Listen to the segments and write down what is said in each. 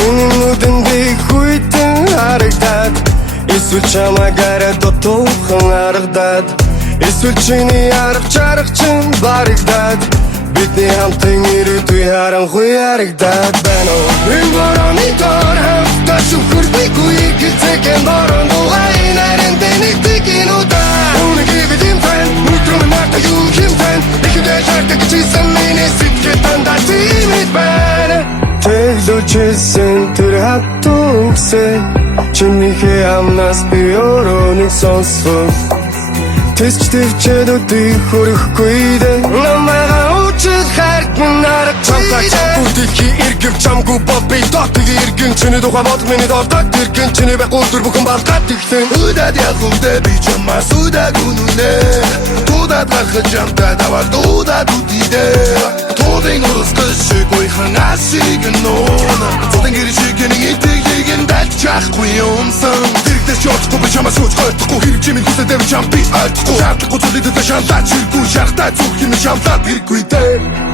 Чиний нүдэндээ хүйтэн харагдаад эсвэл чамаагаар дотуухан харагдаад эсвэл чиний арга чарга чинь барагдаад бидний хамтын ирээдүй харанхуй харагдаад байна уу? Энэ борооны доор хамтдаа шүхэрдэггүй гэцэгэн бороо дугай нарэнтэй нэгдэг инудаа үнэгийг димтэн нүтрүүн марта юу хэмтэн ихэдэй шартаг чийсэн миний сэтгэл дандаа тиймэд байна Тэглүүчсэн тэр хатугсэн чимийнхээ амнаас би өрөөнийг сонсов Тэсч төвчээд өдий хөрөхгүй дэ намайгаа учил хайрт минь арга чамтай Бүгдийнхий иргэв чамгүй бол би дотыг иргэн Чиний тухай бод миний дордог иргэн Чиний байхгүй өдөр бүхэн балгаад ихлэн Удаад явхвдэ би чамаас удааг үнүнэ Тудаад гарах чамтай давал дудаад үдидэ Тудын урсгал шиг уйхан асиг нуун Тудын гэр шиг нэг итгэгийг нь дальч чахгүй юмсан Тэрэгдэж явахгүй би чамаас сууж гойтхгүй Хэрэг чимийн хүсэдэ би чам би ойлгохгүй Шаардлагагүй зүйлээдээ шаналаад чиргүй Шахтаа зүг юм шамлаад хэрэггүй дэ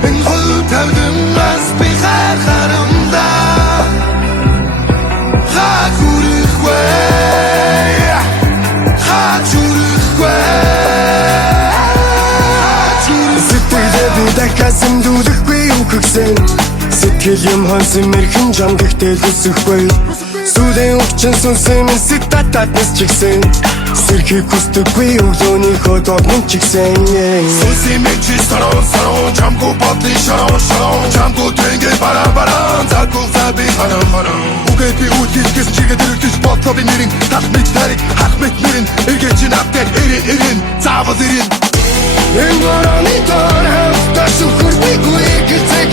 Энэ хөл тавдамаас би хайхарамда Хакурихвэ Хачурихвэ Сэтгэлээ би дахиасан дүүлэхгүй юм хөгсөн Сэтгэл юм хонсон мэрхэн жам гэхдээ л өсөхгүй Сүүлийн өвчин сүнсэн минь ситатад нас чигсэн Сэрхийг хүсдэггүй өглөөний хөдөөд мөн чигсэн Сүнсийн минь чи сарон Чамгүй бодлын шарон Чамгүй тэнгээ баран Заггүй заби харан Үгээ би үлгээс чигээ дэрэгдэж бодлоо би нэрин Талх мэд тариг хах мэд нэрин Эргээ чи навдэр эрин Заавал эрин Энэ борооны доор хамтдаа шүхэрдэггүй гэцэг